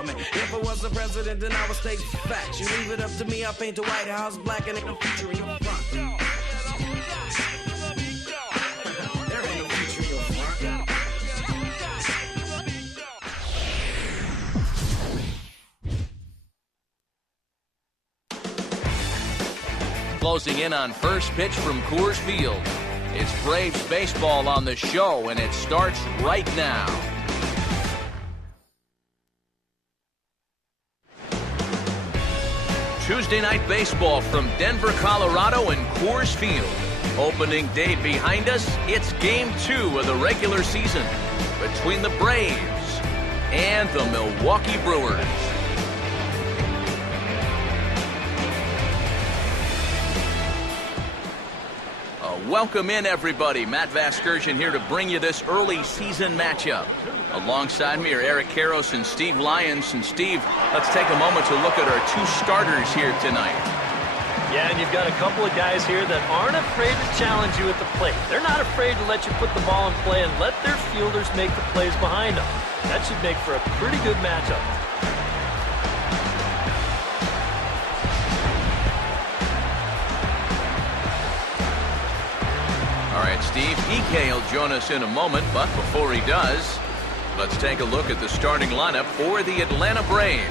government. If I was the president, then I would state facts. You leave it up to me, I paint the White House black and ain't no future in your front. There ain't no future in your front. Closing in on first pitch from Coors Field. It's Braves baseball on the show, and it starts right now. Tuesday night baseball from Denver, Colorado, and Coors Field. Opening day behind us, it's Game 2 of the regular season between the Braves and the Milwaukee Brewers. Welcome in, everybody. Matt Vasgersian here to bring you this early season matchup. Alongside me are Eric Karros and Steve Lyons. And Steve, let's take a moment to look at our two starters here tonight. Yeah, and you've got a couple of guys here that aren't afraid to challenge you at the plate. They're not afraid to let you put the ball in play and let their fielders make the plays behind them. That should make for a pretty good matchup. All right, Steve, EK will join us in a moment, but before he does, let's take a look at the starting lineup for the Atlanta Braves.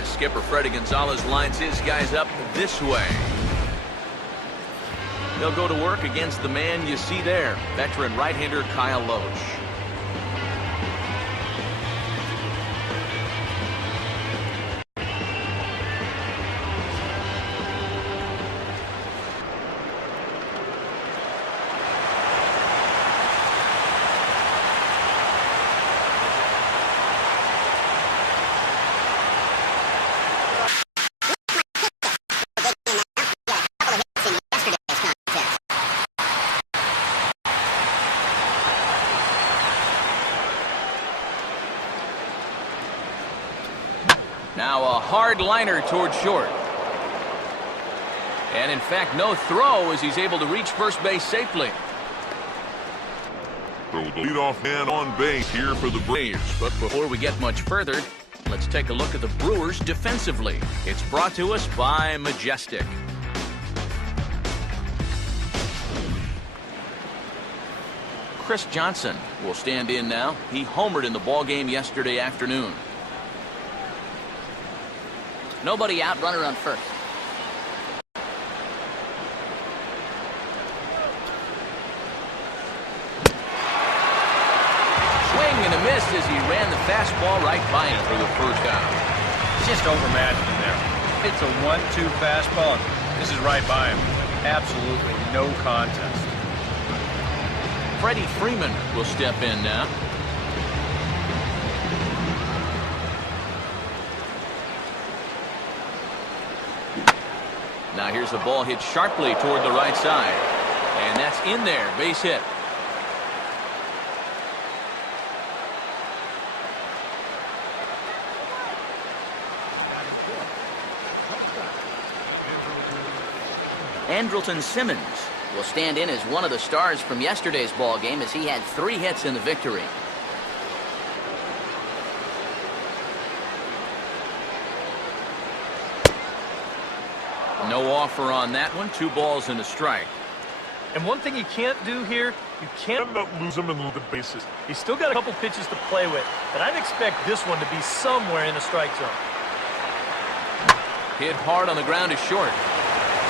As skipper Freddie Gonzalez lines his guys up this way. They'll go to work against the man you see there, veteran right-hander Kyle Loesch. Now a hard liner toward short. And in fact, no throw as he's able to reach first base safely. So the leadoff man on base here for the Braves. But before we get much further, let's take a look at the Brewers defensively. It's brought to us by Majestic. Chris Johnson will stand in now. He homered in the ballgame yesterday afternoon. Nobody out, runner on first. Swing and a miss as he ran the fastball right by him for the first out. Just overmatched him there. It's a 1-2 fastball. This is right by him. Absolutely no contest. Freddie Freeman will step in now. Now here's the ball hit sharply toward the right side. And that's in there, base hit. Andrelton Simmons will stand in as one of the stars from yesterday's ball game as he had 3 hits in the victory. No offer on that one. 2 balls and a strike. And one thing you can't do here, you can't Lose him and lose the bases. He's still got a couple pitches to play with, but I'd expect this one to be somewhere in the strike zone. Hit hard on the ground to short.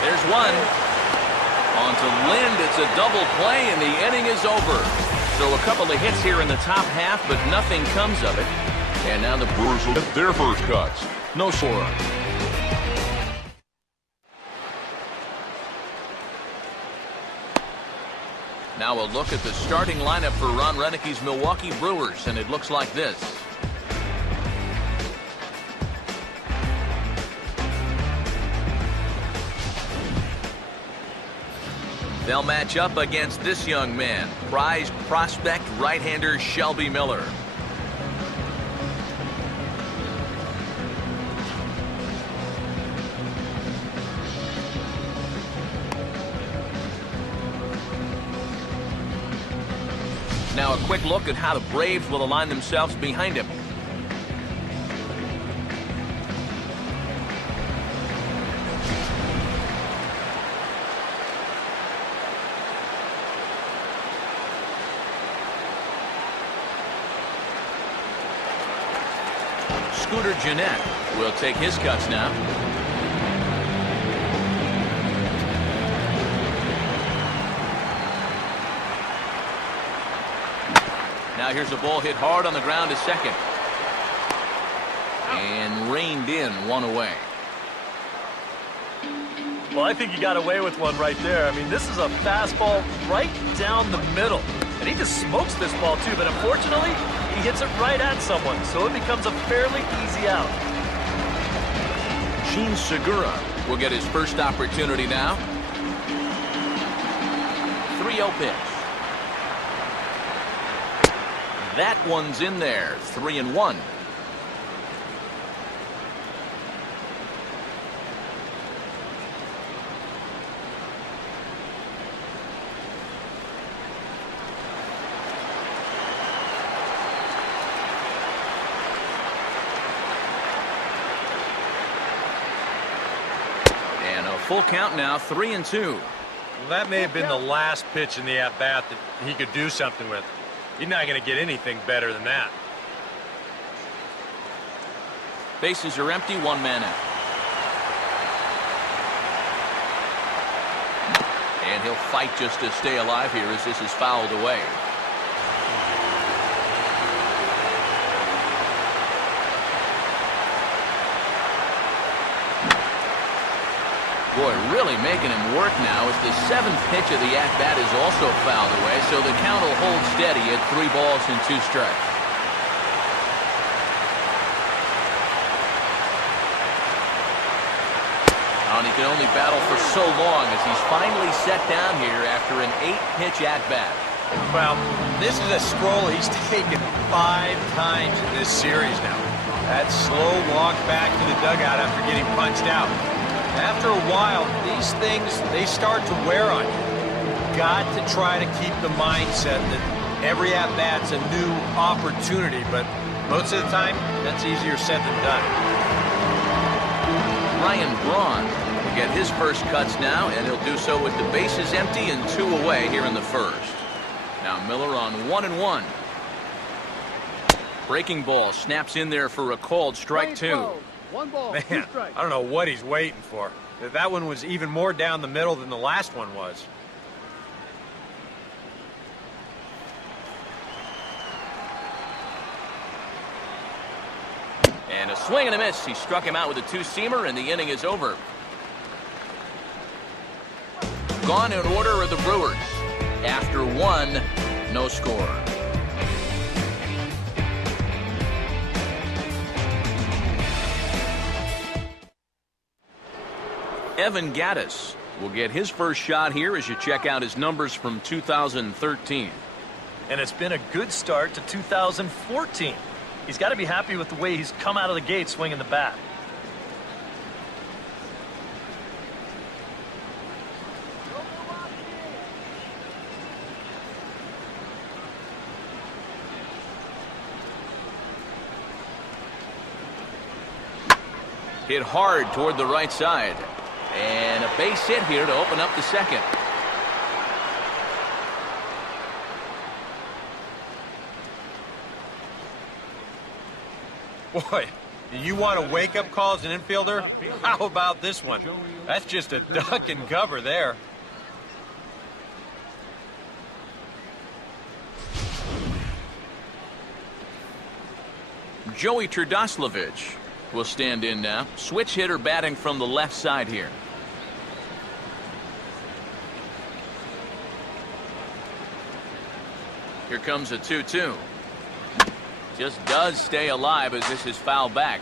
There's one. On to Lind. It's a double play, and the inning is over. So a couple of hits here in the top half, but nothing comes of it. And now the Brewers will get their first cuts. No score. Now a look at the starting lineup for Ron Renicke's Milwaukee Brewers, and it looks like this. They'll match up against this young man, prized prospect right-hander Shelby Miller. Now a quick look at how the Braves will align themselves behind him. Scooter Gennett will take his cuts now. Now here's a ball hit hard on the ground to second. And reined in, one away. Well, I think he got away with one right there. I mean, this is a fastball right down the middle. And he just smokes this ball, too. But unfortunately, he hits it right at someone. So it becomes a fairly easy out. Sheen Segura will get his first opportunity now. 3-0 pitch. That one's in there. 3-1. Full count now, 3-2. Well, that may have been the last pitch in the at-bat that he could do something with. He's not going to get anything better than that. Bases are empty, one man out. And he'll fight just to stay alive here as this is fouled away. Boy, really making him work now as the 7th pitch of the at-bat is also fouled away, so the count will hold steady at 3 balls and 2 strikes. And he can only battle for so long as he's finally set down here after an 8-pitch at-bat. Well, this is a stroll he's taken 5 times in this series now. That slow walk back to the dugout after getting punched out. After a while, these things, they start to wear on you. Got to try to keep the mindset that every at-bat's a new opportunity, but most of the time, that's easier said than done. Ryan Braun will get his first cuts now, and he'll do so with the bases empty and 2 away here in the first. Now Miller on 1-1. Breaking ball snaps in there for a called strike 2. 1 ball, Man, 2 strikes. I don't know what he's waiting for. That one was even more down the middle than the last one was. And a swing and a miss. He struck him out with a 2-seamer, and the inning is over. Gone in order are the Brewers. After 1, no score. Evan Gattis will get his first shot here as you check out his numbers from 2013. And it's been a good start to 2014. He's got to be happy with the way he's come out of the gate swinging the bat. Hit hard toward the right side. And a base hit here to open up the second. Boy, do you want a wake-up call as an infielder? How about this one? That's just a duck and cover there. Joey Turdoslavich will stand in now. Switch hitter batting from the left side here. Here comes a 2-2. Just does stay alive as this is fouled back.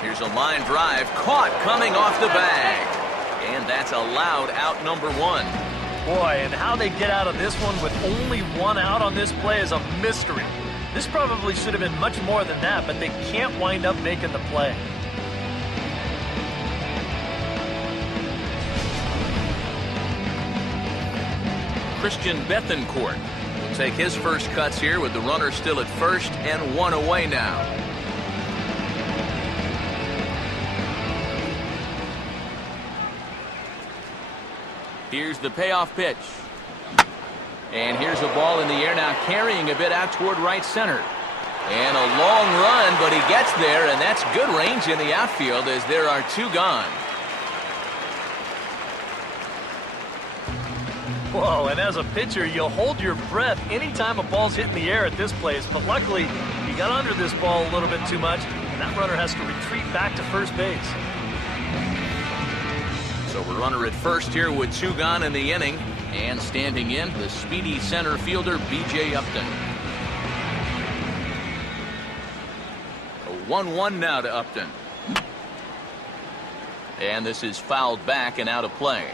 Here's a line drive caught coming off the bag. And that's a loud out number 1. Boy, and how they get out of this one with only 1 out on this play is a mystery. This probably should have been much more than that, but they can't wind up making the play. Christian Bethancourt will take his first cuts here with the runner still at first and 1 away now. Here's the payoff pitch. And here's a ball in the air now, carrying a bit out toward right center. And a long run, but he gets there, and that's good range in the outfield as there are two gone. Whoa, and as a pitcher, you'll hold your breath anytime a ball's hitting the air at this place. But luckily, he got under this ball a little bit too much, and that runner has to retreat back to first base. So a runner at first here with two gone in the inning. And standing in, the speedy center fielder, B.J. Upton. A 1-1 now to Upton. And this is fouled back and out of play.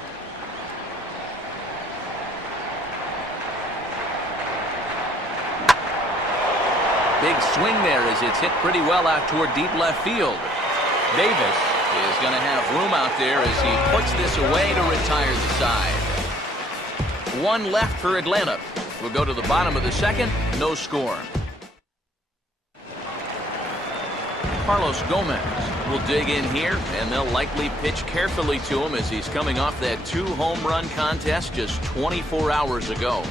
Big swing there as it's hit pretty well out toward deep left field. Davis is going to have room out there as he puts this away to retire the side. One left for Atlanta. We'll go to the bottom of the second. No score. Carlos Gomez will dig in here, and they'll likely pitch carefully to him as he's coming off that 2-home run contest just 24 hours ago.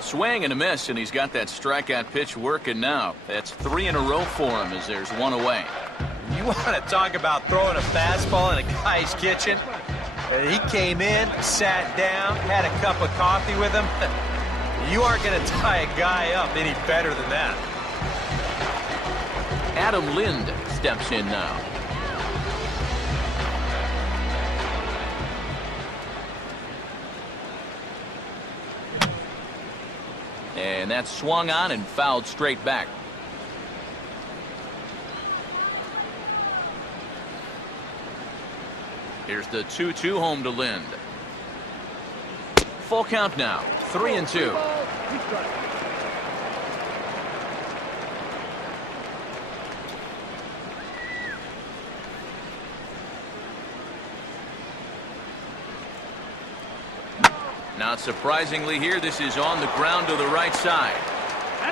Swing and a miss, and he's got that strikeout pitch working now. That's 3 in a row for him as there's one away. You want to talk about throwing a fastball in a guy's kitchen? He came in, sat down, had a cup of coffee with him. You aren't going to tie a guy up any better than that. Adam Lind steps in now. And that's swung on and fouled straight back. Here's the 2-2 home to Lind. Full count now, 3-2. Not surprisingly here, this is on the ground to the right side.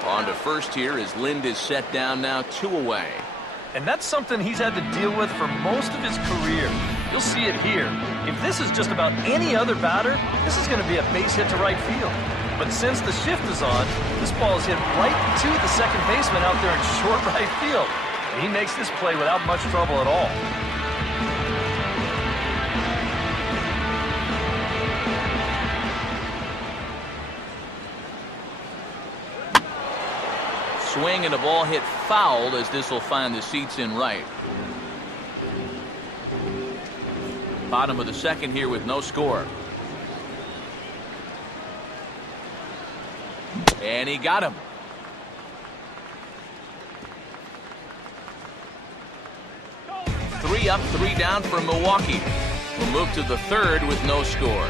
On to first here as Lind is set down now, 2 away. And that's something he's had to deal with for most of his career. You'll see it here. If this is just about any other batter, this is going to be a base hit to right field. But since the shift is on, this ball is hit right to the second baseman out there in short right field. And he makes this play without much trouble at all. Swing and a ball hit foul as this will find the seats in right. Bottom of the second here with no score. And he got him. Three up, 3 down for Milwaukee. We'll move to the third with no score.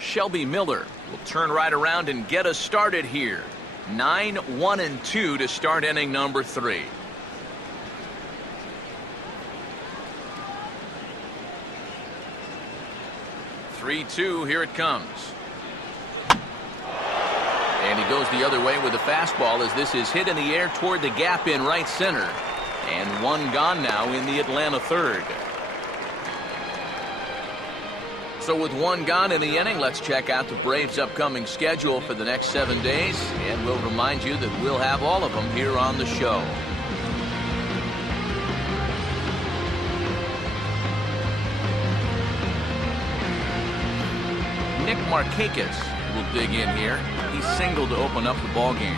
Shelby Miller will turn right around and get us started here. 9-1-2 to start inning number 3. Three-two, here it comes. And he goes the other way with the fastball as this is hit in the air toward the gap in right center. And one gone now in the Atlanta third. So with one gone in the inning, let's check out the Braves' upcoming schedule for the next 7 days. And we'll remind you that we'll have all of them here on the show. Nick Markakis will dig in here. He singled to open up the ball game.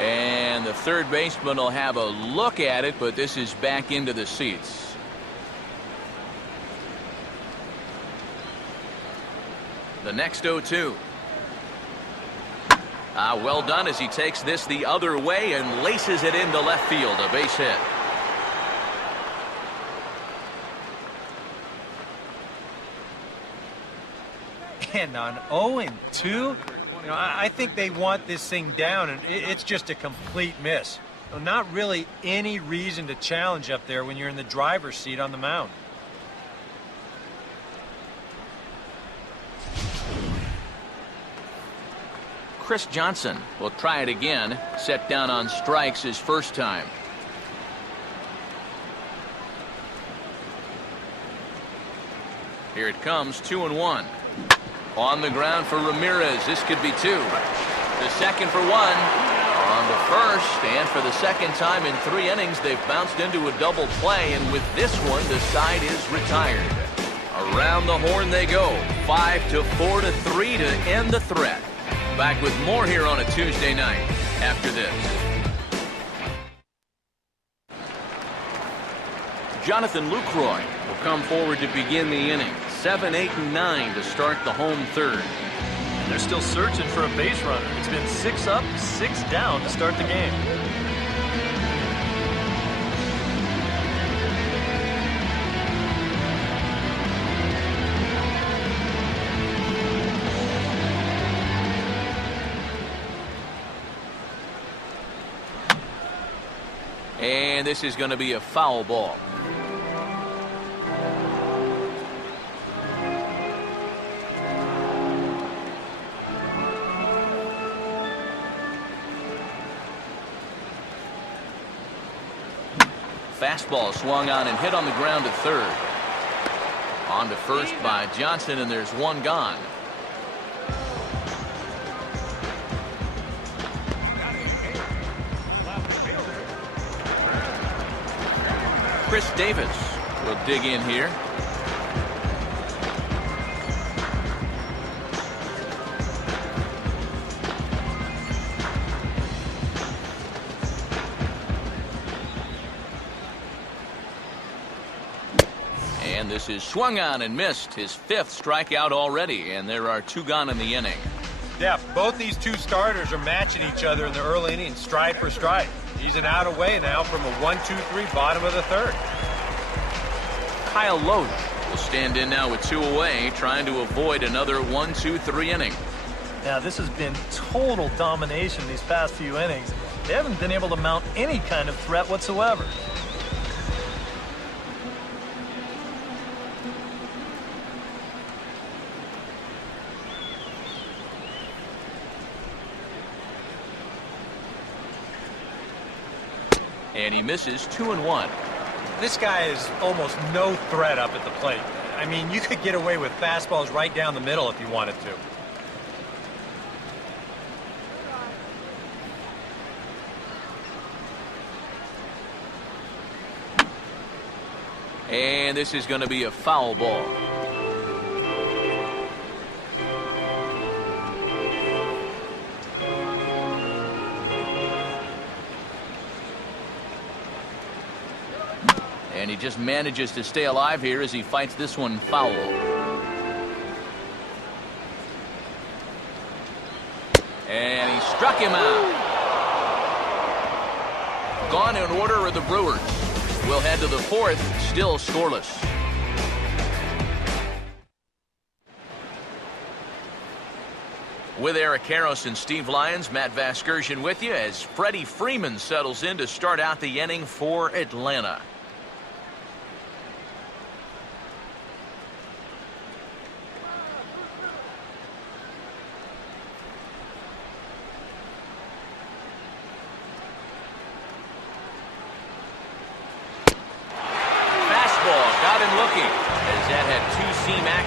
And the third baseman will have a look at it, but this is back into the seats. The next 0-2. Well done as he takes this the other way and laces it into left field, a base hit. And on 0-2, You know, I think they want this thing down, and it's just a complete miss. So not really any reason to challenge up there when you're in the driver's seat on the mound. Chris Johnson will try it again. Set down on strikes his first time. Here it comes, 2-1. On the ground for Ramirez. This could be two. The second for one. On the first, and for the second time in 3 innings, they've bounced into a double play, and with this one, the side is retired. Around the horn they go. 5-4-3 to end the threat. Back with more here on a Tuesday night after this. Jonathan Lucroy will come forward to begin the inning. 7, 8, and 9 to start the home third. And they're still searching for a base runner. It's been 6 up, 6 down to start the game. And this is going to be a foul ball. Fastball swung on and hit on the ground to third. On to first by Johnson, and there's one gone. Chris Davis will dig in here. And this is swung on and missed. His 5th strikeout already, and there are 2 gone in the inning. Yeah, both these two starters are matching each other in the early innings, stride for stride. He's an out away now from a 1-2-3 bottom of the third. Kyle Loach will stand in now with 2 away, trying to avoid another 1-2-3 inning. Now, this has been total domination these past few innings. They haven't been able to mount any kind of threat whatsoever. And he misses 2-1. This guy is almost no threat up at the plate. I mean, you could get away with fastballs right down the middle if you wanted to. And this is going to be a foul ball. And he just manages to stay alive here as he fights this one foul. And he struck him out. Gone in order are the Brewers. We'll head to the 4th, still scoreless. With Eric Karros and Steve Lyons, Matt Vasgersian with you as Freddie Freeman settles in to start out the inning for Atlanta.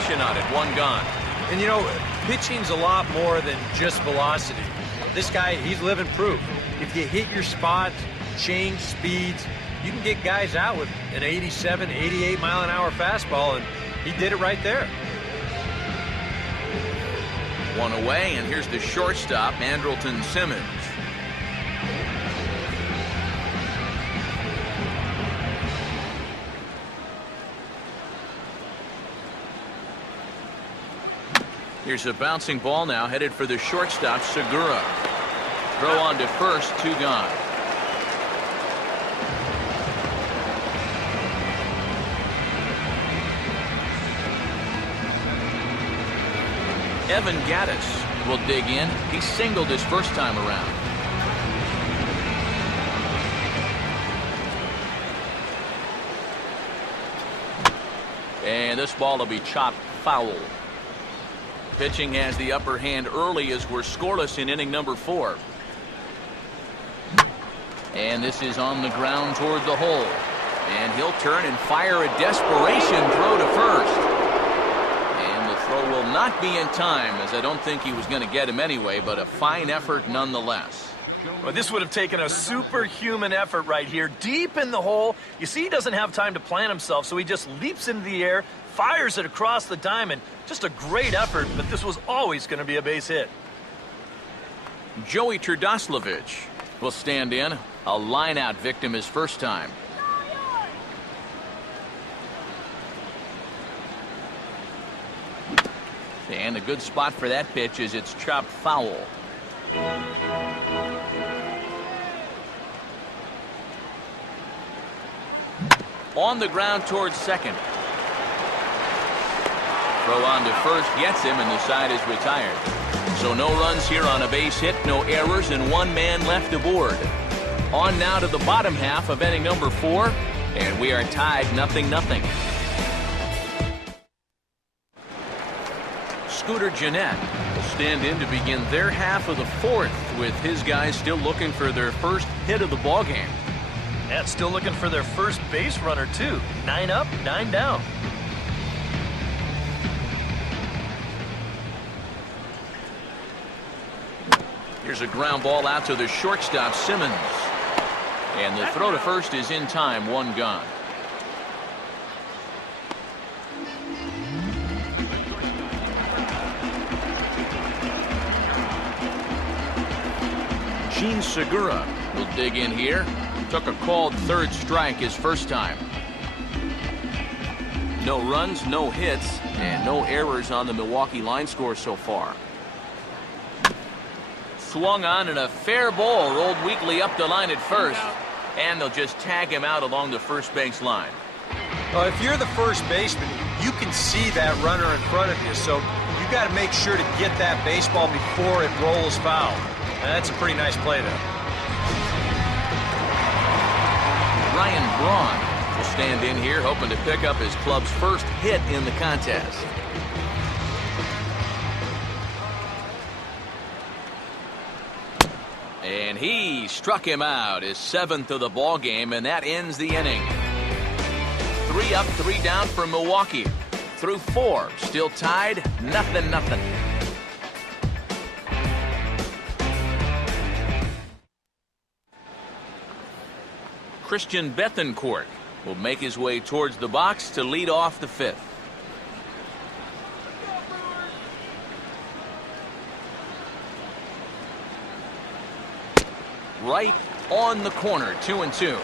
On it, 1 gone. And you know, pitching's a lot more than just velocity. This guy, he's living proof. If you hit your spots, change speeds, you can get guys out with an 87, 88 mile an hour fastball, and he did it right there. 1 away, and here's the shortstop, Andrelton Simmons. Here's a bouncing ball now, headed for the shortstop, Segura. Throw on to first, 2 gone. Evan Gattis will dig in. He singled his first time around. And this ball will be chopped foul. Pitching has the upper hand early as we're scoreless in inning number 4. And this is on the ground toward the hole. And he'll turn and fire a desperation throw to first. And the throw will not be in time, as I don't think he was going to get him anyway, but a fine effort nonetheless. Well, this would have taken a superhuman effort right here, deep in the hole. You see, he doesn't have time to plant himself, so he just leaps into the air, fires it across the diamond. Just a great effort, but this was always going to be a base hit. Joey Turdoslavich will stand in. A line-out victim his first time. And a good spot for that pitch is it's chopped foul. On the ground towards second. Throw on to first gets him, and the side is retired. So no runs here on a base hit, no errors, and one man left aboard. On now to the bottom half of inning number 4, and we are tied 0-0. Scooter Gennett will stand in to begin their half of the 4th, with his guys still looking for their first hit of the ballgame. Yeah, still looking for their first base runner, too. 9 up, 9 down. Here's a ground ball out to the shortstop, Simmons. And the throw to first is in time, 1 gone. Gene Segura will dig in here. Took a called third strike his first time. No runs, no hits, and no errors on the Milwaukee line score so far. Swung on and a fair ball rolled weakly up the line at first. And they'll just tag him out along the first base line. Well, if you're the first baseman, you can see that runner in front of you, so you got to make sure to get that baseball before it rolls foul. And that's a pretty nice play there. Ryan Braun will stand in here hoping to pick up his club's first hit in the contest. And he struck him out, his 7th of the ball game, and that ends the inning. 3 up, 3 down for Milwaukee. Through 4, still tied, 0-0. Christian Bethancourt will make his way towards the box to lead off the 5th. Right on the corner, 2-2.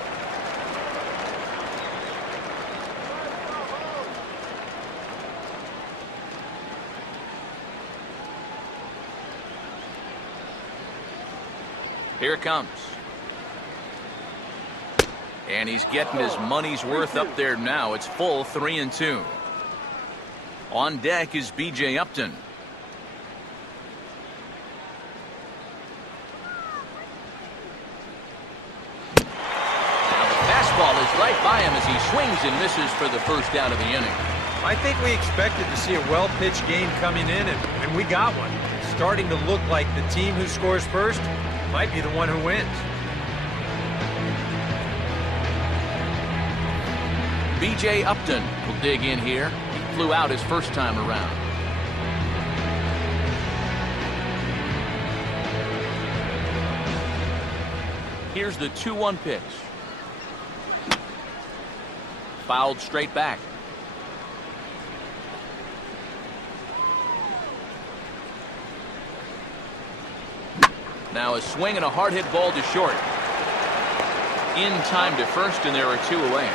Here it comes. And he's getting his money's worth up there now. It's full, 3-2. On deck is B.J. Upton. Ball is right by him as he swings and misses for the first out of the inning. I think we expected to see a well-pitched game coming in, and we got one. It's starting to look like the team who scores first might be the one who wins. B.J. Upton will dig in here. He flew out his first time around. Here's the 2-1 pitch. Fouled straight back. Now a swing and a hard hit ball to short. In time to first, and there are 2 away.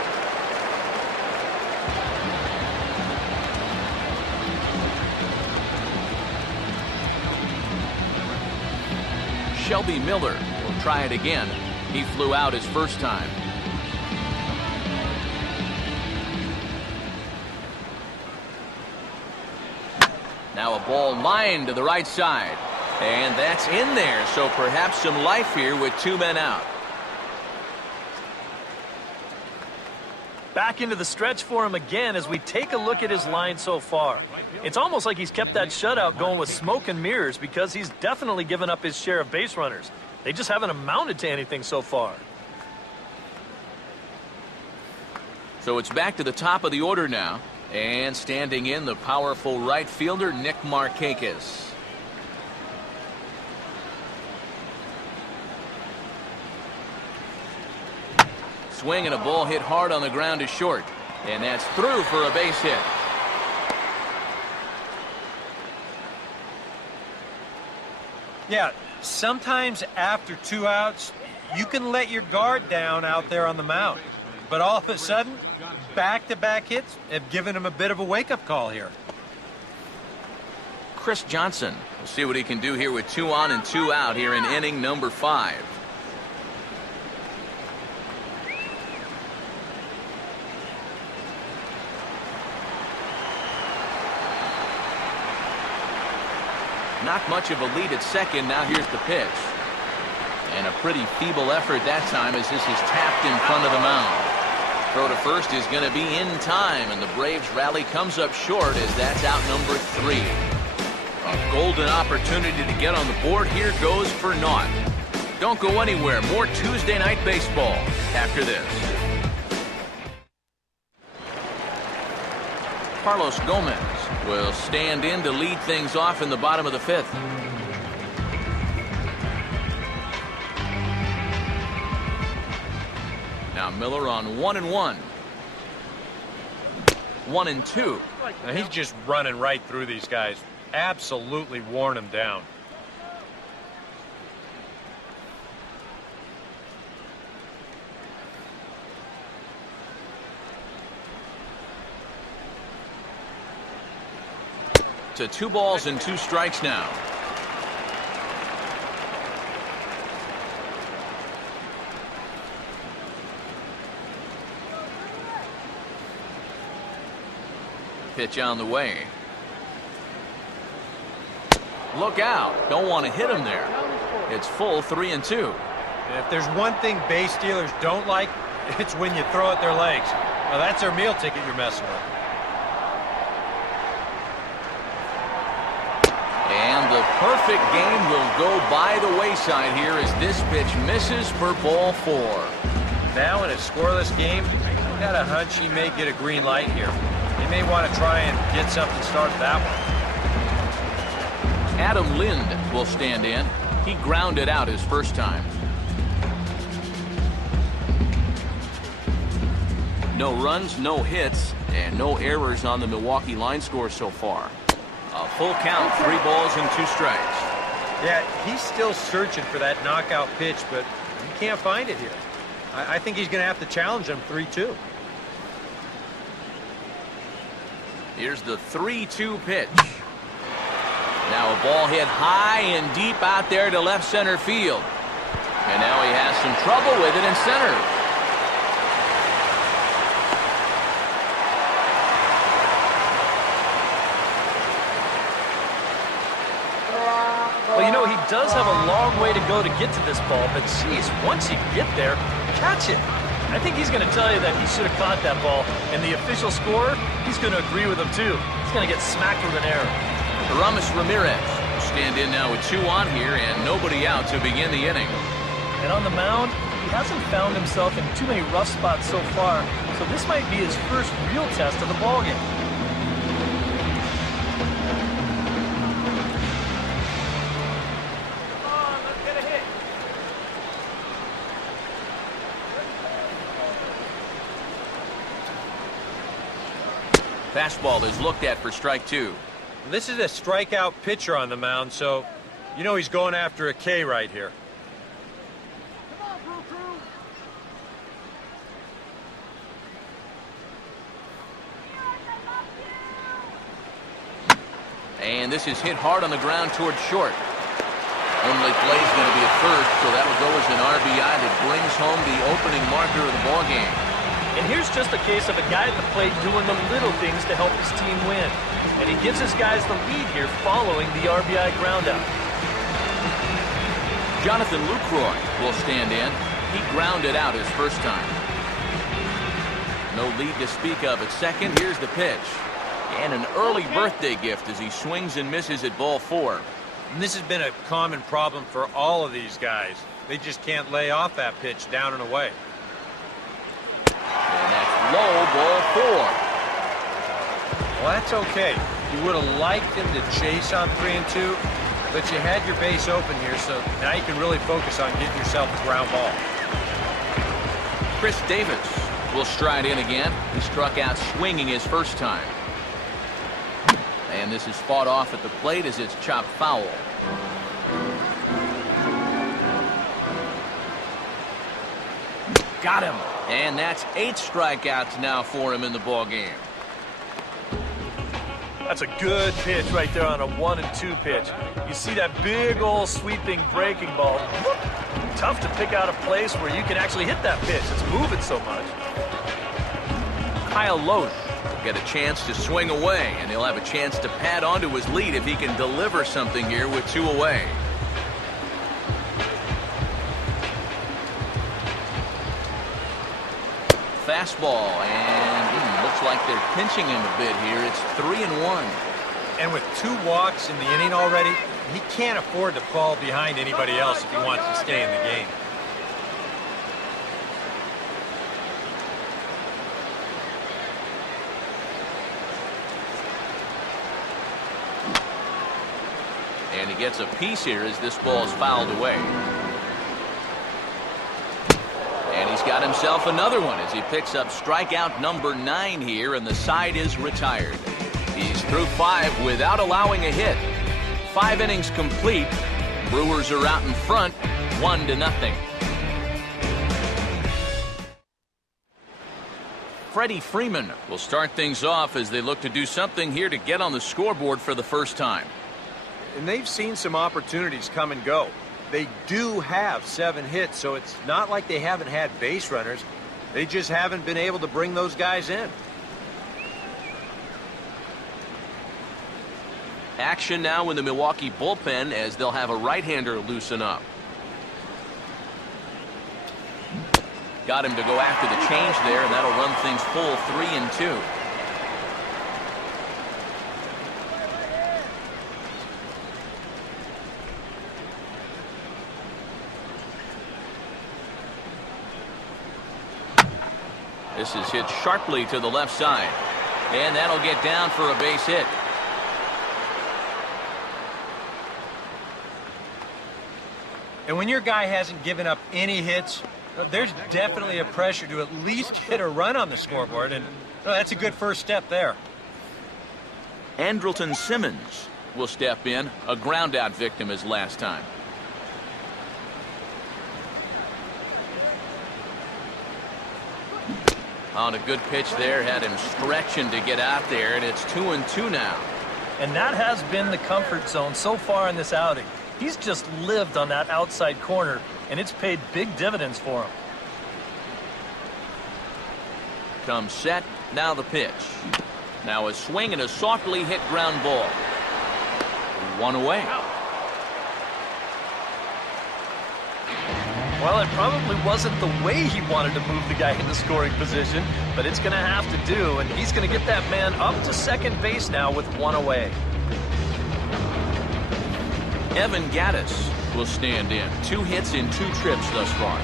Shelby Miller will try it again. He flew out his first time. Now a ball lined to the right side. And that's in there, so perhaps some life here with 2 men out. Back into the stretch for him again as we take a look at his line so far. It's almost like he's kept that shutout going with smoke and mirrors because he's definitely given up his share of base runners. They just haven't amounted to anything so far. So it's back to the top of the order now. And standing in, the powerful right fielder, Nick Markakis. Swing and a ball hit hard on the ground to short. And that's through for a base hit. Yeah, sometimes after 2 outs, you can let your guard down out there on the mound. But all of a sudden, back-to-back hits have given him a bit of a wake-up call here. Chris Johnson. We'll see what he can do here with 2 on and 2 out here in inning number 5. Not much of a lead at second. Now here's the pitch. And a pretty feeble effort that time as this is tapped in front of the mound. Throw to first is going to be in time, and the Braves rally comes up short as that's out number 3. A golden opportunity to get on the board here goes for naught. Don't go anywhere. More Tuesday Night Baseball after this. Carlos Gomez will stand in to lead things off in the bottom of the 5th. Now Miller on 1-1. 1-2. Now he's just running right through these guys. Absolutely worn them down. To 2 balls and 2 strikes now. Pitch on the way. Look out. Don't want to hit him there. It's full 3-2. And if there's one thing base stealers don't like, it's when you throw at their legs. Well, that's their meal ticket you're messing with. And the perfect game will go by the wayside here as this pitch misses for ball 4. Now in a scoreless game, I've got a hunch he may get a green light here. He may want to try and get something started that one. Adam Lind will stand in. He grounded out his first time. No runs, no hits, and no errors on the Milwaukee line score so far. A full count, 3 balls and 2 strikes. Yeah, he's still searching for that knockout pitch, but he can't find it here. I think he's going to have to challenge him 3-2. Here's the 3-2 pitch. Now a ball hit high and deep out there to left center field. And now he has some trouble with it in center. Well, you know, he does have a long way to go to get to this ball, but geez, once you get there, catch it. I think he's going to tell you that he should have caught that ball, and the official scorer, he's going to agree with him too. He's going to get smacked with an error. Aramis Ramirez will stand in now with 2 on here and nobody out to begin the inning. And on the mound, he hasn't found himself in too many rough spots so far, so this might be his first real test of the ballgame. Fastball is looked at for strike 2. This is a strikeout pitcher on the mound, so you know he's going after a K right here. And this is hit hard on the ground towards short. Only play is going to be at first, so that will go as an RBI that brings home the opening marker of the ballgame. And here's just a case of a guy at the plate doing the little things to help his team win. And he gives his guys the lead here following the RBI groundout. Jonathan Lucroy will stand in. He grounded out his first time. No lead to speak of at second. Here's the pitch. And an early birthday gift as he swings and misses at ball 4. And this has been a common problem for all of these guys. They just can't lay off that pitch down and away. And that's low, ball 4. Well, that's okay. You would have liked him to chase on 3 and 2, but you had your base open here, so now you can really focus on getting yourself a ground ball. Chris Davis will stride in again. He struck out swinging his first time. And this is fought off at the plate as it's chopped foul. Got him. And that's 8 strikeouts now for him in the ball game. That's a good pitch right there on a 1 and 2 pitch. You see that big old sweeping breaking ball. Whoop. Tough to pick out a place where you can actually hit that pitch. It's moving so much. Kyle Loesch will get a chance to swing away, and he'll have a chance to pad onto his lead if he can deliver something here with 2 away. Fastball, and looks like they're pinching him a bit here. It's 3-1. And with 2 walks in the inning already, he can't afford to fall behind anybody else if he wants to stay in the game. And he gets a piece here as this ball is fouled away. And he's got himself another one as he picks up strikeout number 9 here, and the side is retired. He's through 5 without allowing a hit. 5 innings complete. Brewers are out in front, 1-0. Freddie Freeman will start things off as they look to do something here to get on the scoreboard for the first time. And they've seen some opportunities come and go. They do have 7 hits, so it's not like they haven't had base runners. They just haven't been able to bring those guys in. Action now in the Milwaukee bullpen as they'll have a right-hander loosen up. Got him to go after the change there, and that'll run things full 3-2. This is hit sharply to the left side, and that'll get down for a base hit. And when your guy hasn't given up any hits, there's definitely a pressure to at least get a run on the scoreboard, and that's a good first step there. Andrelton Simmons will step in, a ground-out victim as last time. On a good pitch there, had him stretching to get out there, and it's 2-2 now. And that has been the comfort zone so far in this outing. He's just lived on that outside corner, and it's paid big dividends for him. Comes set, now the pitch. Now a swing and a softly hit ground ball. 1 away. Well, it probably wasn't the way he wanted to move the guy into scoring position, but it's going to have to do, and he's going to get that man up to second base now with 1 away. Evan Gattis will stand in. 2 hits in 2 trips thus far.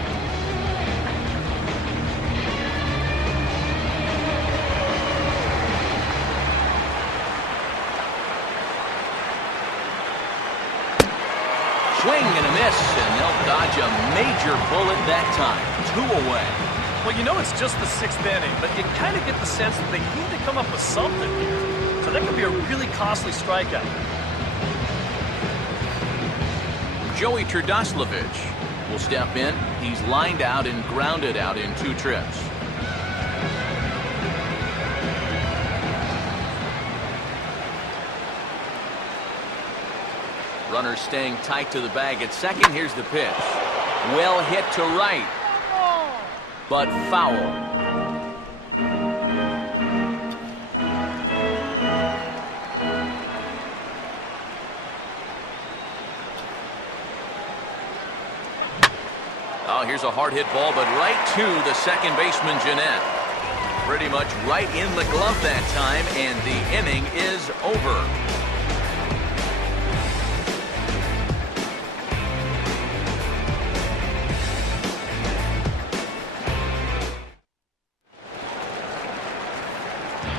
Swing and a miss, and they'll dodge a major bullet that time. 2 away. Well, you know it's just the 6th inning, but you kind of get the sense that they need to come up with something here. So that could be a really costly strikeout. Joey Turdoslavich will step in. He's lined out and grounded out in 2 trips. Runner staying tight to the bag at second. Here's the pitch. Well hit to right, but foul. Oh, here's a hard hit ball, but right to the second baseman, Jeanette. Pretty much right in the glove that time, and the inning is over.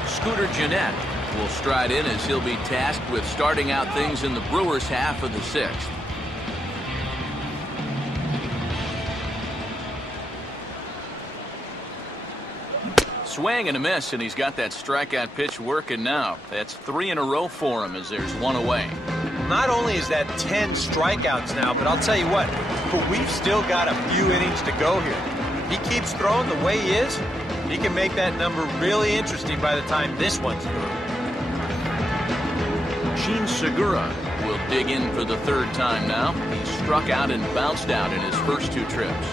Scooter Jeanette will stride in as he'll be tasked with starting out things in the Brewers' half of the sixth. Swing and a miss, and he's got that strikeout pitch working now. That's 3 in a row for him as there's one away. Not only is that 10 strikeouts now, but I'll tell you what, we've still got a few innings to go here. He keeps throwing the way he is, he can make that number really interesting by the time this one's through. Sheen Segura will dig in for the third time now. He struck out and bounced out in his first 2 trips.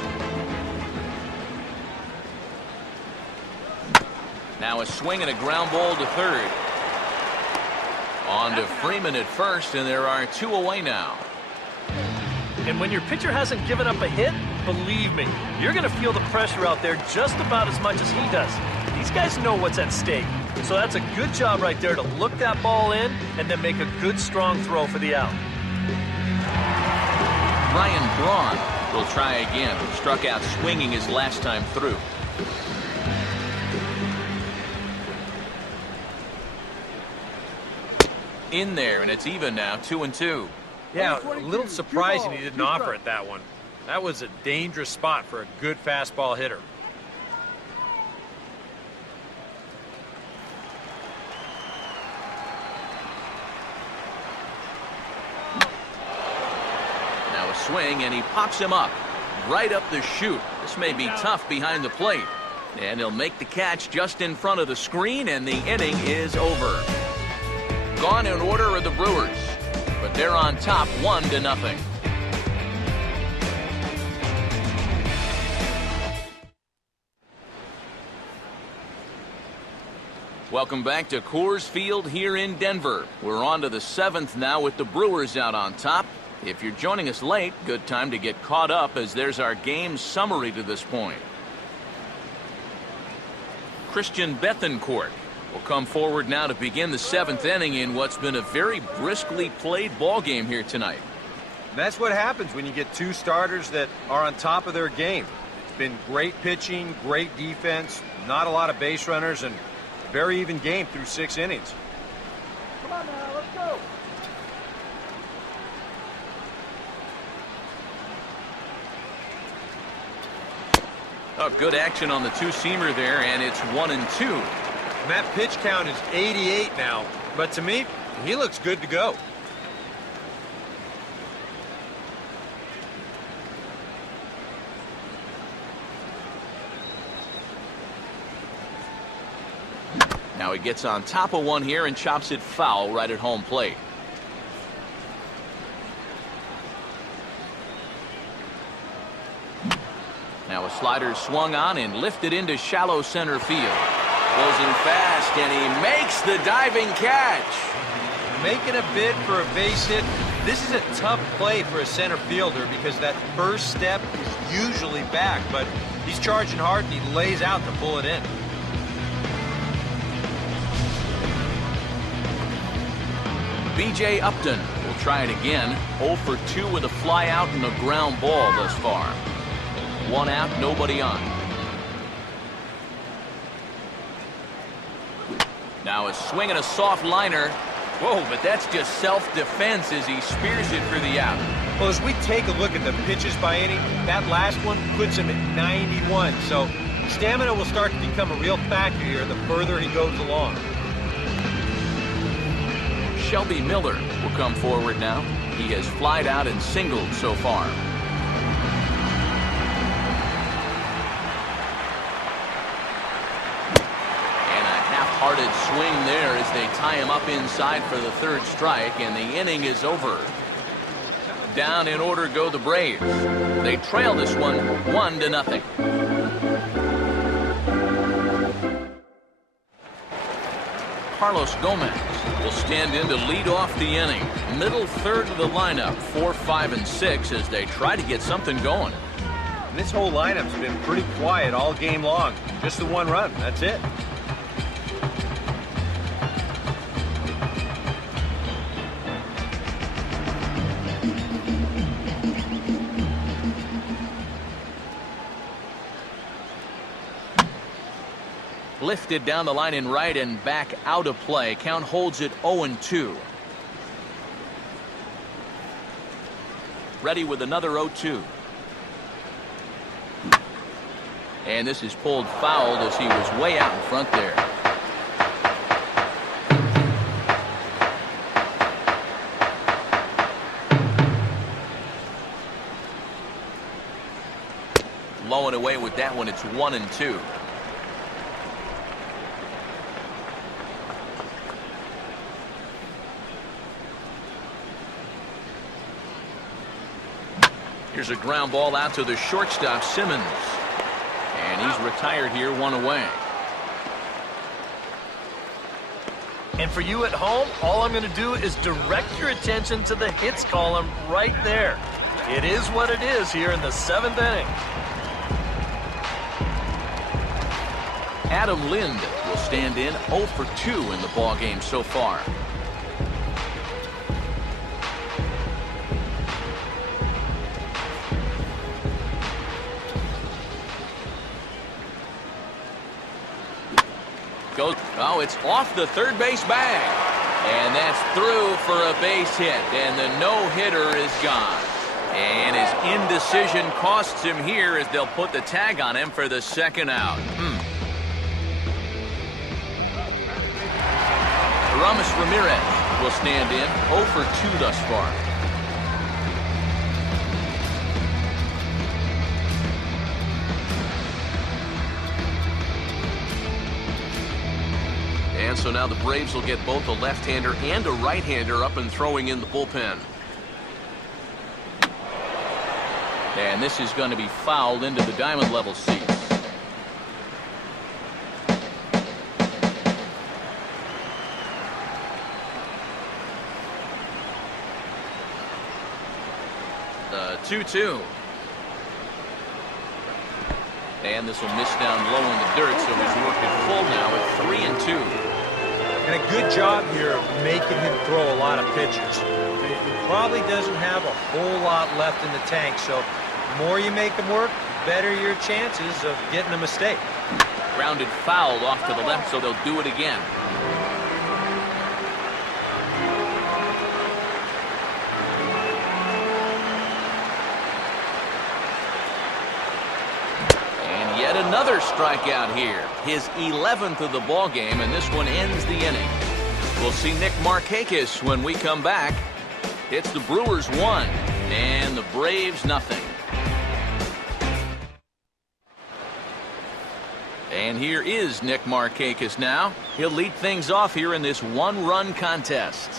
Now a swing and a ground ball to third. On to Freeman at first, and there are 2 away now. And when your pitcher hasn't given up a hit, believe me, you're going to feel the pressure out there just about as much as he does. These guys know what's at stake. So that's a good job right there to look that ball in and then make a good, strong throw for the out. Ryan Braun will try again. Struck out swinging his last time through. In there, and it's even now, 2-2. Yeah, a little surprising he didn't offer it that one. That was a dangerous spot for a good fastball hitter. Now a swing, and he pops him up right up the chute. This may be tough behind the plate. And he'll make the catch just in front of the screen, and the inning is over. Gone in order are the Brewers, but they're on top 1-0. Welcome back to Coors Field here in Denver. We're on to the 7th now with the Brewers out on top. If you're joining us late, good time to get caught up as there's our game summary to this point. Christian Bethancourt will come forward now to begin the 7th inning in what's been a very briskly played ball game here tonight. That's what happens when you get 2 starters that are on top of their game. It's been great pitching, great defense, not a lot of base runners, and very even game through 6 innings. Come on now, let's go. Oh, good action on the 2-seamer there, and it's 1-2. And that pitch count is 88 now, but to me, he looks good to go. Now he gets on top of one here and chops it foul right at home plate. Now a slider swung on and lifted into shallow center field. Closing fast, and he makes the diving catch. Making a bid for a base hit. This is a tough play for a center fielder because that first step is usually back, but he's charging hard and he lays out to pull it in. B.J. Upton will try it again. 0 for 2 with a fly out and a ground ball thus far. 1 out, nobody on. Now a swing and a soft liner. Whoa, but that's just self-defense as he spears it for the out. Well, as we take a look at the pitches by inning, that last one puts him at 91. So stamina will start to become a real factor here the further he goes along. Shelby Miller will come forward now. He has flied out and singled so far. Hearted swing there as they tie him up inside for the 3rd strike, and the inning is over. Down in order go the Braves. They trail this one 1-0. Carlos Gomez will stand in to lead off the inning. Middle third of the lineup, 4, 5, and 6 as they try to get something going. And this whole lineup's been pretty quiet all game long. Just the one run, that's it. Lifted down the line in right and back out of play. Count holds it 0-2. Ready with another 0-2. And this is pulled fouled as he was way out in front there. Low and away with that one. It's 1-2. Here's a ground ball out to the shortstop, Simmons. And he's retired here, one away. And for you at home, all I'm going to do is direct your attention to the hits column right there. It is what it is here in the 7th inning. Adam Lind will stand in 0 for 2 in the ball game so far. Oh, it's off the third base bag. And that's through for a base hit. And the no-hitter is gone. And his indecision costs him here as they'll put the tag on him for the second out. Ramos Ramirez will stand in 0 for 2 thus far. And so now the Braves will get both a left-hander and a right-hander up and throwing in the bullpen. And this is going to be fouled into the diamond level seats. The 2-2. And this will miss down low in the dirt, so he's working full now at 3-2. And a good job here of making him throw a lot of pitches. He probably doesn't have a whole lot left in the tank, so the more you make him work, the better your chances of getting a mistake. Grounded foul off to the left, so they'll do it again. Another strikeout here, his 11th of the ball game, and this one ends the inning. We'll see Nick Markakis when we come back. It's the Brewers 1 and the Braves nothing. And here is Nick Markakis now. He'll lead things off here in this one-run contest.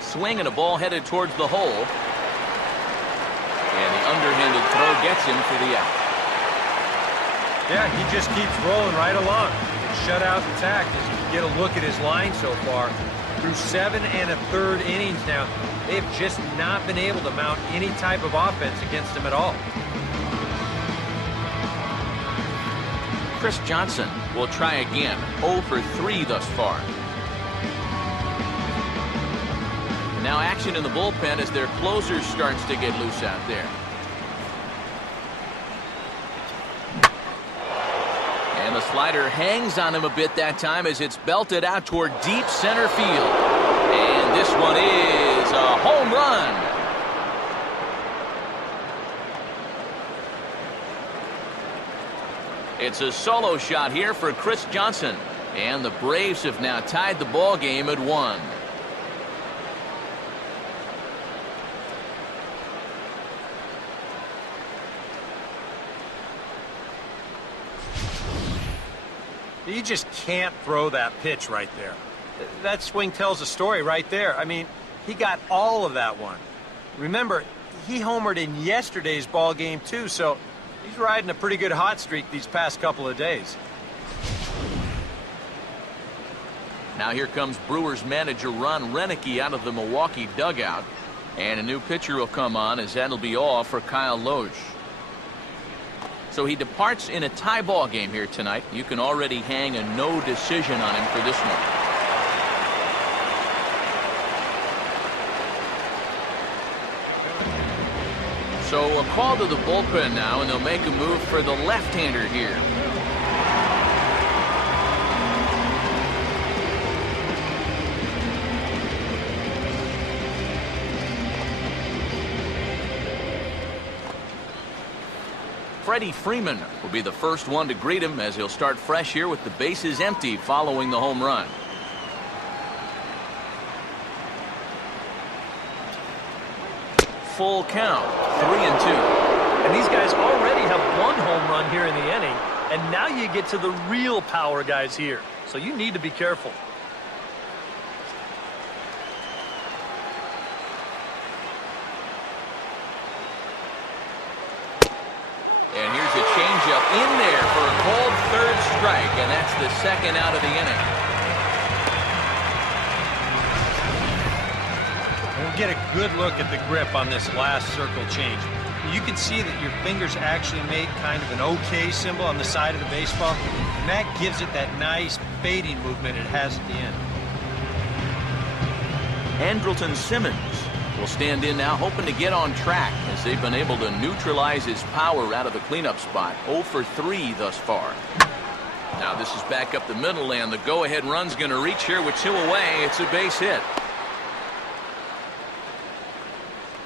Swing and a ball headed towards the hole. And the underhanded throw gets him for the out. Yeah, he just keeps rolling right along. Shutout intact as you get a look at his line so far. Through 7 1/3 innings now, they've just not been able to mount any type of offense against him at all. Chris Johnson will try again. 0 for 3 thus far. Now action in the bullpen as their closer starts to get loose out there. And the slider hangs on him a bit that time as it's belted out toward deep center field. And this one is a home run. It's a solo shot here for Chris Johnson. And the Braves have now tied the ball game at 1. You just can't throw that pitch right there. That swing tells a story right there. I mean, he got all of that one. Remember, he homered in yesterday's ball game too, so he's riding a pretty good hot streak these past couple of days. Now here comes Brewers manager Ron Renicky out of the Milwaukee dugout. And a new pitcher will come on, as that'll be all for Kyle Loesch. So he departs in a tie ball game here tonight. You can already hang a no decision on him for this one. So a call to the bullpen now, and they'll make a move for the left-hander here. Freddie Freeman will be the first one to greet him, as he'll start fresh here with the bases empty following the home run. Full count, 3-2. And these guys already have one home run here in the inning, and now you get to the real power guys here. So you need to be careful. And here's a changeup in there for a called third strike, and that's the second out of the inning. We'll get a good look at the grip on this last circle change. You can see that your fingers actually make kind of an OK symbol on the side of the baseball, and that gives it that nice fading movement it has at the end. Andrelton Simmons will stand in now, hoping to get on track, as they've been able to neutralize his power out of the cleanup spot. 0 for 3 thus far. Now this is back up the middle, and the go-ahead run's going to reach here with 2 away. It's a base hit.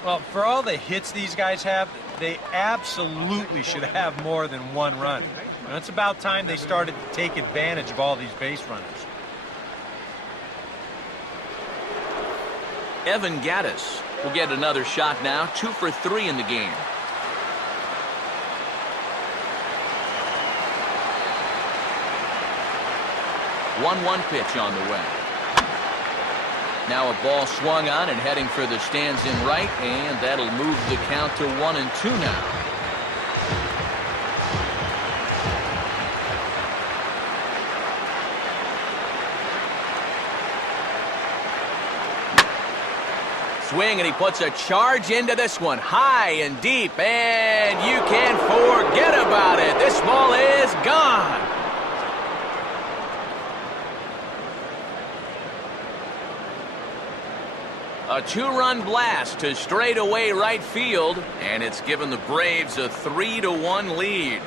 Well, for all the hits these guys have, they absolutely should have more than one run. And it's about time they started to take advantage of all these base runners. Evan Gattis will get another shot now. 2 for 3 in the game. One pitch on the way. Now a ball swung on and heading for the stands in right, and that'll move the count to 1-2 now. Swing, and he puts a charge into this one, high and deep, and you can forget about it. This ball is gone. A 2-run blast to straightaway right field, and it's given the Braves a 3-1 lead.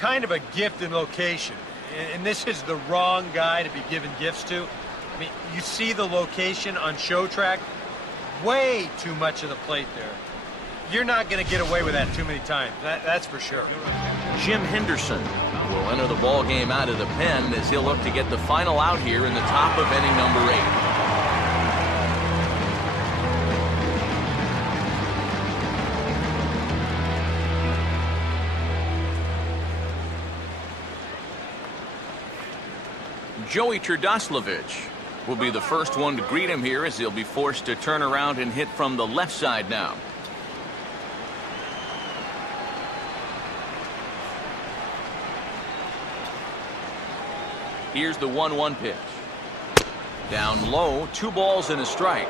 Kind of a gifted location. And this is the wrong guy to be giving gifts to. I mean, you see the location on show track, way too much of the plate there. You're not going to get away with that too many times. That's for sure. Jim Henderson will enter the ball game out of the pen, as he'll look to get the final out here in the top of inning number 8. Joey Turdoslavich will be the first one to greet him here, as he'll be forced to turn around and hit from the left side now. Here's the 1-1 pitch. Down low, 2 balls and a strike.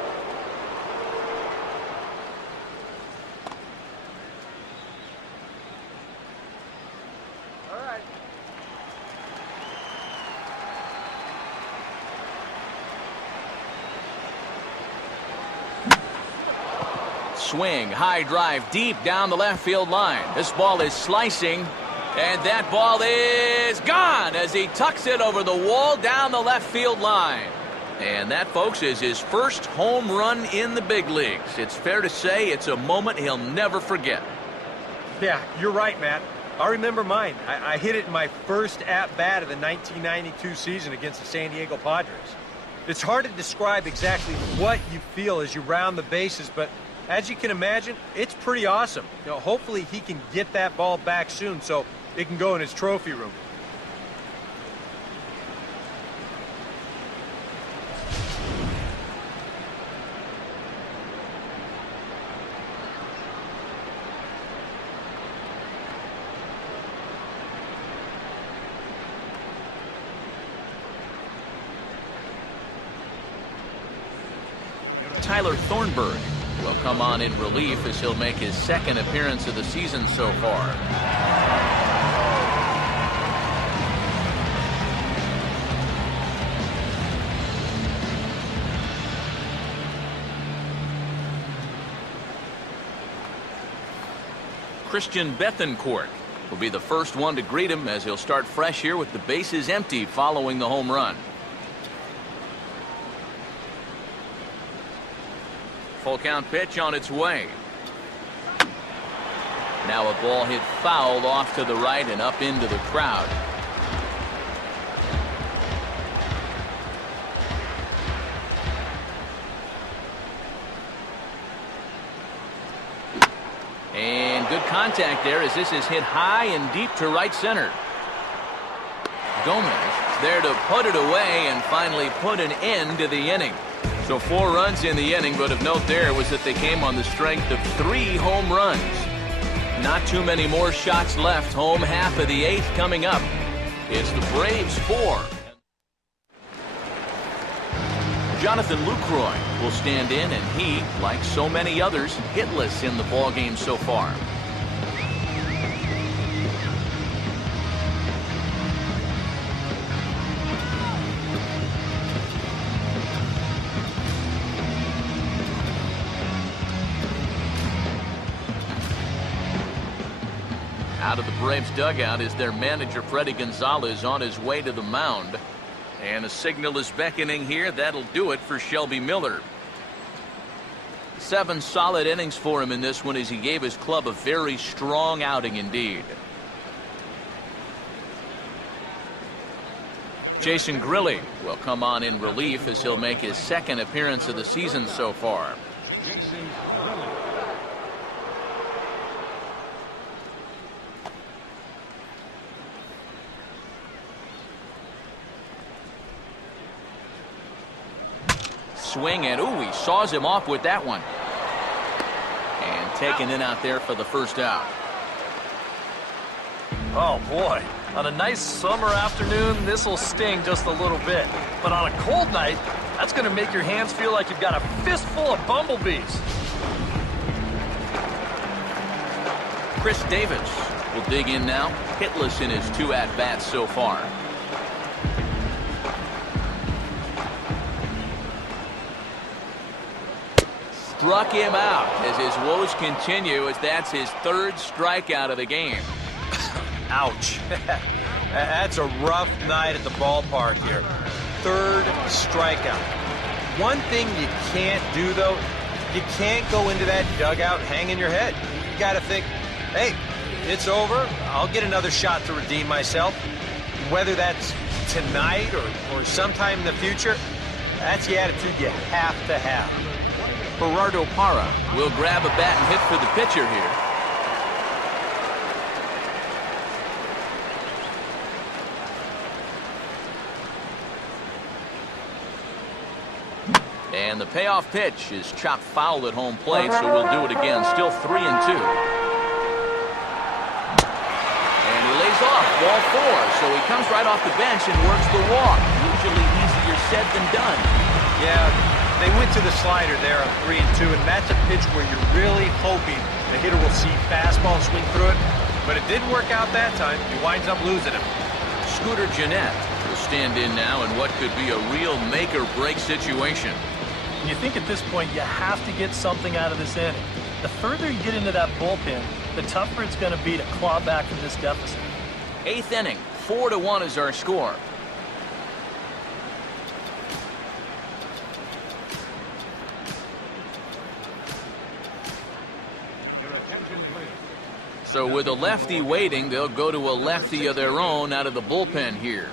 Swing, high drive, deep down the left field line. This ball is slicing, and that ball is gone as he tucks it over the wall down the left field line. And that, folks, is his first home run in the big leagues. It's fair to say it's a moment he'll never forget. Yeah, you're right, Matt. I remember mine. I hit it in my first at-bat of the 1992 season against the San Diego Padres. It's hard to describe exactly what you feel as you round the bases, but as you can imagine, it's pretty awesome. You know, hopefully he can get that ball back soon, so It can go in his trophy room. Tyler Thornburg will come on in relief as he'll make his second appearance of the season so far. Christian Bethancourt will be the first one to greet him as he'll start fresh here with the bases empty following the home run. Full count pitch on its way. Now a ball hit foul off to the right and up into the crowd. And good contact there as this is hit high and deep to right center. Gomez there to put it away and finally put an end to the inning. So 4 runs in the inning, but of note there was that they came on the strength of 3 home runs. Not too many more shots left. Home half of the 8th coming up. It's the Braves 4. Jonathan Lucroy will stand in, and he, like so many others, hitless in the ballgame so far. Out of the Braves dugout is their manager, Freddie Gonzalez, on his way to the mound. And the signal is beckoning here. That'll do it for Shelby Miller. 7 solid innings for him in this one as he gave his club a very strong outing indeed. Jason Grilli will come on in relief as he'll make his second appearance of the season so far. Swing, and ooh, he saws him off with that one. And taken in out there for the first out. Oh, boy. On a nice summer afternoon, this will sting just a little bit. But on a cold night, that's going to make your hands feel like you've got a fistful of bumblebees. Chris Davis will dig in now. Hitless in his 2 at-bats so far. Struck him out as his woes continue, as that's his 3rd strikeout of the game. Ouch. That's a rough night at the ballpark here. 3rd strikeout. One thing you can't do, though, you can't go into that dugout hanging your head. You got to think, hey, it's over. I'll get another shot to redeem myself. Whether that's tonight or sometime in the future, that's the attitude you have to have. Gerardo Parra will grab a bat and hit for the pitcher here. And the payoff pitch is chopped foul at home plate, so we'll do it again. Still 3-2. And he lays off ball 4, so he comes right off the bench and works the walk. Usually easier said than done. Yeah. They went to the slider there on 3-2, and that's a pitch where you're really hoping the hitter will see fastball and swing through it. But it didn't work out that time. He winds up losing him. Scooter Gennett will stand in now in what could be a real make-or-break situation. You think at this point you have to get something out of this inning. The further you get into that bullpen, the tougher it's going to be to claw back from this deficit. 8th inning, 4-1 is our score. So with a lefty waiting, they'll go to a lefty of their own out of the bullpen here.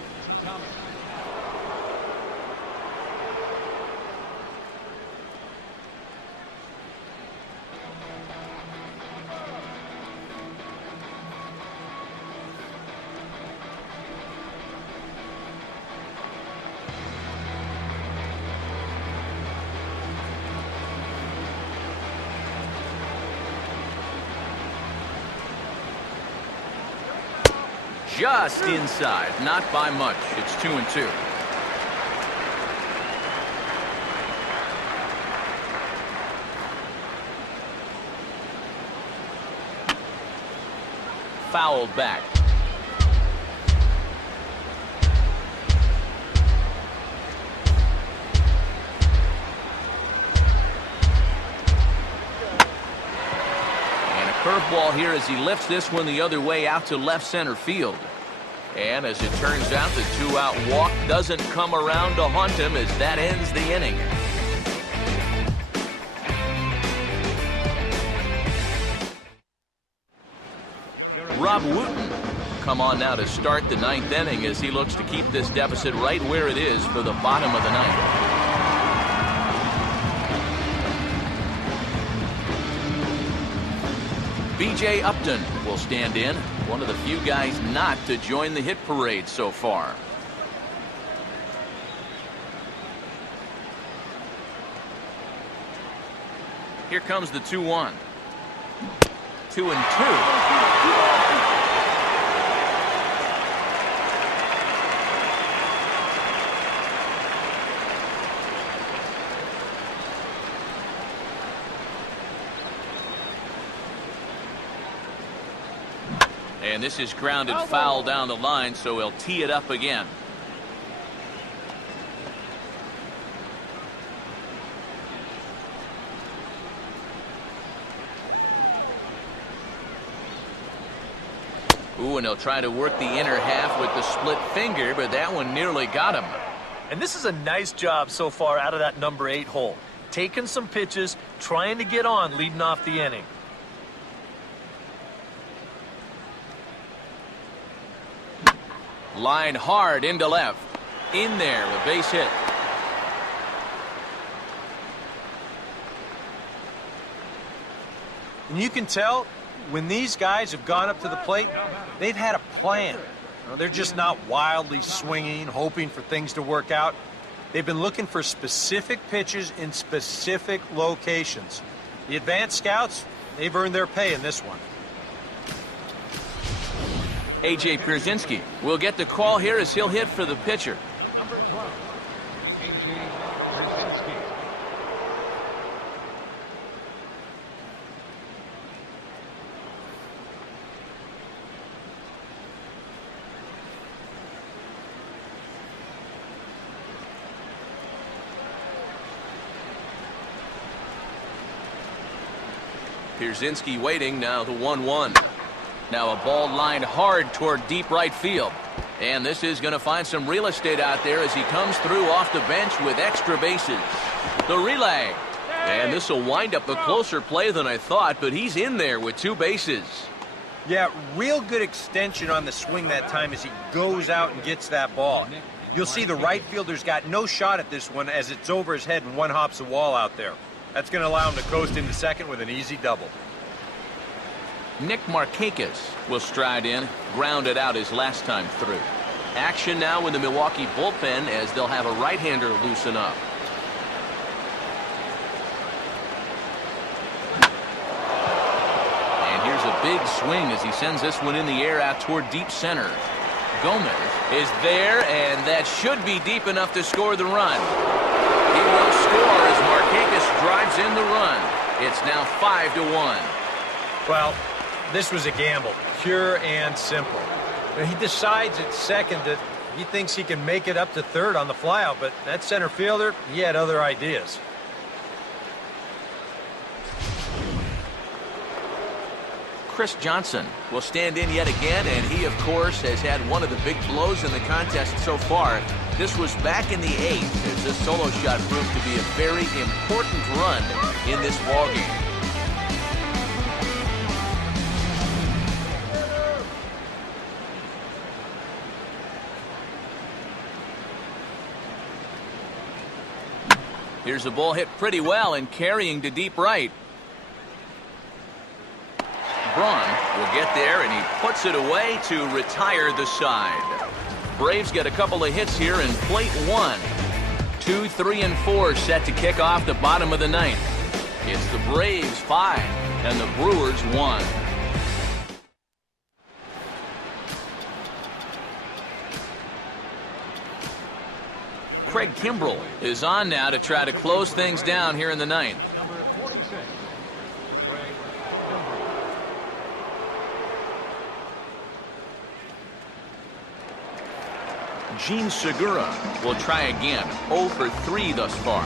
just inside, not by much. It's 2-2. Fouled back. Curveball here as he lifts this one the other way out to left center field. And as it turns out, the two-out walk doesn't come around to haunt him as that ends the inning. Rob Wooten come on now to start the ninth inning as he looks to keep this deficit right where it is for the bottom of the ninth. B.J. Upton will stand in, one of the few guys not to join the hit parade so far. Here comes the 2-1. 2-2. And this is grounded foul down the line, so he'll tee it up again. Ooh, and he'll try to work the inner half with the split finger, but that one nearly got him. And this is a nice job so far out of that number 8 hole. Taking some pitches, trying to get on leading off the inning. Line hard into left. In there, a base hit. And you can tell when these guys have gone up to the plate, they've had a plan. You know, they're just not wildly swinging, hoping for things to work out. They've been looking for specific pitches in specific locations. The advanced scouts, they've earned their pay in this one. A.J. Pierzynski will get the call here as he'll hit for the pitcher. Number 12, A.J. Pierzynski. Pierzynski waiting, now the 1-1. Now a ball lined hard toward deep right field. And this is going to find some real estate out there as he comes through off the bench with extra bases. The relay. And this will wind up a closer play than I thought, but he's in there with 2 bases. Yeah, real good extension on the swing that time as he goes out and gets that ball. You'll see the right fielder's got no shot at this one as it's over his head and one hops the wall out there. That's going to allow him to coast into second with an easy double. Nick Markakis will stride in, grounded out his last time through. Action now in the Milwaukee bullpen as they'll have a right-hander loosen up. And here's a big swing as he sends this one in the air out toward deep center. Gomez is there, and that should be deep enough to score the run. He will score as Markakis drives in the run. It's now 5-1. Well, this was a gamble, pure and simple. He decides at second that he thinks he can make it up to third on the flyout, but that center fielder, he had other ideas. Chris Johnson will stand in yet again, and he, of course, has had one of the big blows in the contest so far. This was back in the 8th as this solo shot proved to be a very important run in this ballgame. Here's a ball hit pretty well and carrying to deep right. Braun will get there, and he puts it away to retire the side. Braves get a couple of hits here in plate 1. 2, 3, and 4 set to kick off the bottom of the 9th. It's the Braves 5 and the Brewers 1. Craig Kimbrell is on now to try to close things down here in the ninth. Number 46. Craig Kimbrell. Gene Segura will try again. 0 for 3 thus far.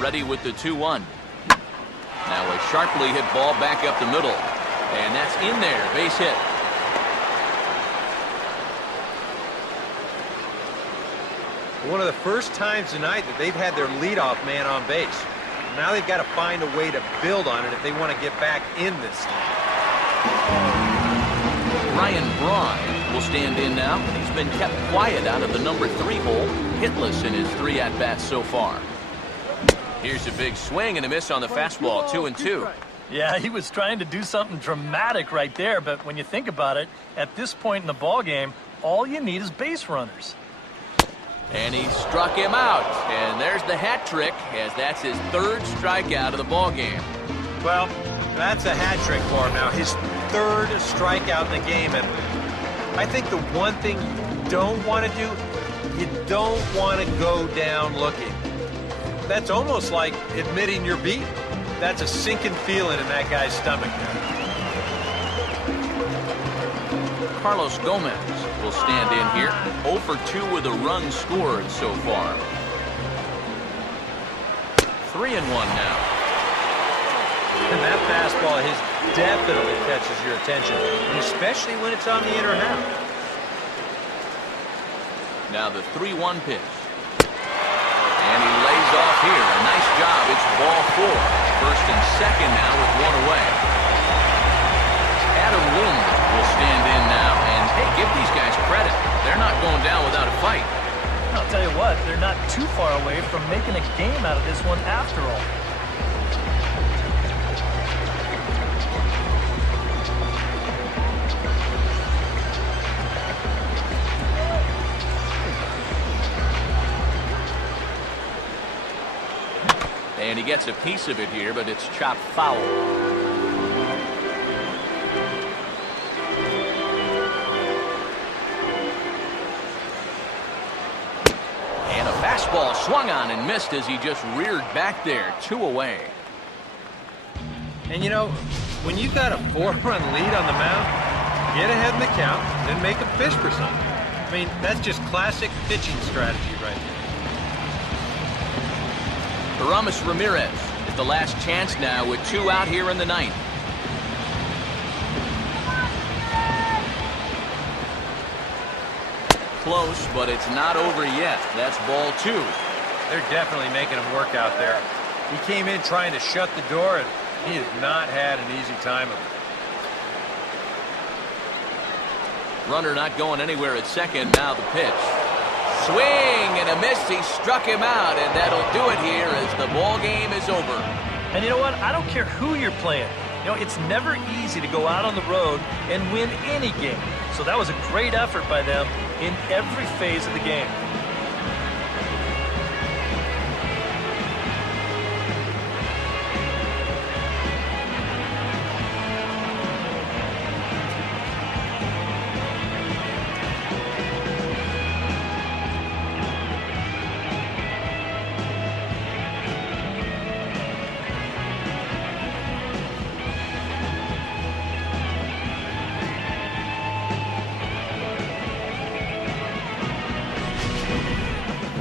Ready with the 2-1. Now a sharply hit ball back up the middle. And that's in there. Base hit. One of the first times tonight that they've had their leadoff man on base. Now they've got to find a way to build on it if they want to get back in this league. Ryan Braun will stand in now. He's been kept quiet out of the number 3 hole. Hitless in his 3 at-bats so far. Here's a big swing and a miss on the fastball. 2-2. Yeah, he was trying to do something dramatic right there, but when you think about it, at this point in the ball game, all you need is base runners. And he struck him out. And there's the hat trick, as that's his 3rd strikeout of the ball game. Well, that's a hat trick for him now. His 3rd strikeout in the game. And I think the one thing you don't want to do, you don't want to go down looking. That's almost like admitting you're beaten. That's a sinking feeling in that guy's stomach there. Carlos Gomez will stand in here. 0 for 2 with a run scored so far. 3-1 now. And that fastball of his definitely catches your attention, and especially when it's on the inner half. Now the 3-1 pitch. And he lays off here. A nice job. It's ball 4. First and second now with 1 away. Adam Lind will stand in now. And, hey, give these guys credit. They're not going down without a fight. I'll tell you what, they're not too far away from making a game out of this one after all. And he gets a piece of it here, but it's chopped foul. And a fastball swung on and missed as he just reared back there. 2 away. And you know, when you got a 4-run lead on the mound, get ahead in the count, then make them fish for something. I mean, that's just classic pitching strategy right there. Aramis Ramirez is the last chance now with 2 out here in the ninth. Close, but it's not over yet. That's ball 2. They're definitely making him work out there. He came in trying to shut the door, and he has not had an easy time of it. Runner not going anywhere at second. Now the pitch. Swing and a miss. He struck him out, and that'll do it here as the ball game is over. And you know what? I don't care who you're playing. You know, it's never easy to go out on the road and win any game. So that was a great effort by them in every phase of the game.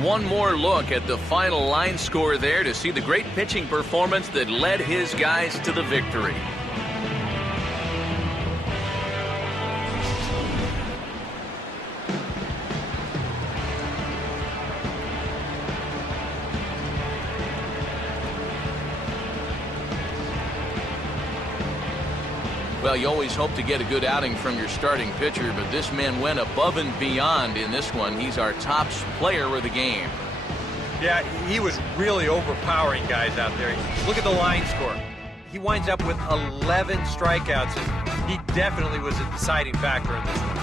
One more look at the final line score there to see the great pitching performance that led his guys to the victory. Well, you always hope to get a good outing from your starting pitcher, but this man went above and beyond in this one. He's our top player of the game. Yeah, he was really overpowering guys out there. Look at the line score. He winds up with 11 strikeouts, and he definitely was a deciding factor in this one.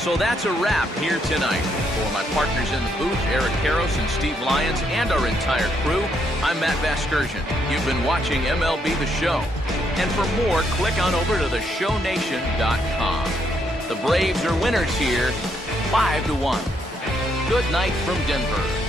So that's a wrap here tonight. For my partners in the booth, Eric Karros and Steve Lyons, and our entire crew, I'm Matt Vasgersian. You've been watching MLB The Show. And for more, click on over to theshownation.com. The Braves are winners here, 5-1. Good night from Denver.